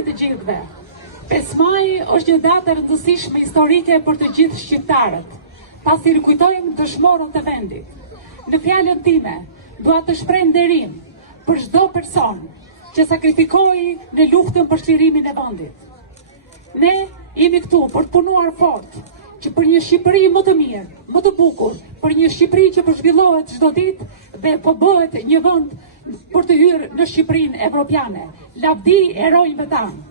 fundit të gjithëve. 5 maj është një datë e rëndësishme historike për të gjithë shqiptarët, pasi rikujtojmë dëshmorët e vendit. Në fjalën time, dua të shpreh nderim për çdo person që sakrifikoi në luftën për çlirimin e vendit. Ne jemi këtu për të punuar fort, që për një Shqipëri më të mirë, më të bukur, për një Shqipëri që po zhvillohet çdo ditë dhe po bëhet një vend për të hyrë në Shqipërinë evropiane. Lavdi herojëve tanë.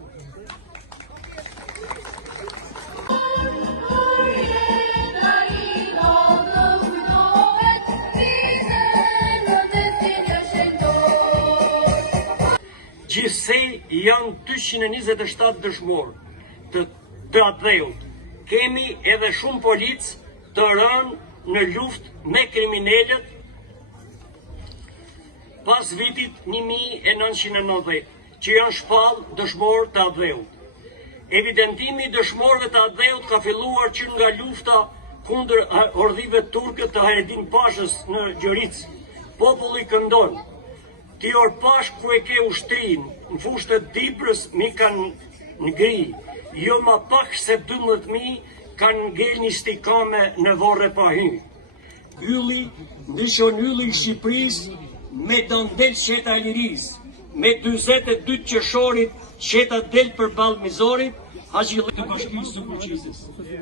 Gjithsej janë 227 dëshmorë të atdheut. Kemi edhe shumë policë të rënë në luftë me kriminalët pas vitit 1990, që janë shpallë dëshmorë të atdheut. Evidentimi i dëshmorëve të atdheut ka filluar që nga lufta kundër ordhive turke të Hayreddin Pashës në Gjoric. Populli këndon: ti or pash ku e ke ushtrin, në fushë të Dibrës mi kanë ngri, jo ma pak se 12.000 kanë ngel një stikame në Vorre pa hy. Ylli, ndryshon ylli i Shqipërisë me dandel qeta e lirisë, me 42 qershorit qeta del për balë mizorit, Haxhillit të Bashkisë së Fuqisës.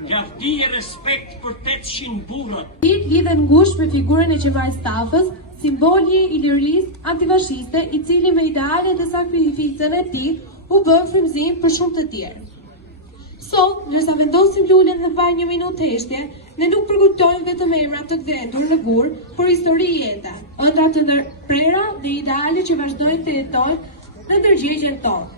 Lavdi e respekt për 800 burrat. Lidhen ngushtë me figurën e qeverisë Tafës, simboli i lirisë antifashiste, i cili me idealet dhe sakrificën e tij u bë frymëzim për shumë të tjerë. Sot, ndërsa vendosim lulen dhe vaj një minutë heshtje, ne nuk përkujtojmë vetëm emrat të gdhendur në gur, por histori jeta, ëndra të ndërprera dhe ideale që vazhdojnë të jetojnë në ndërgjegjen tonë.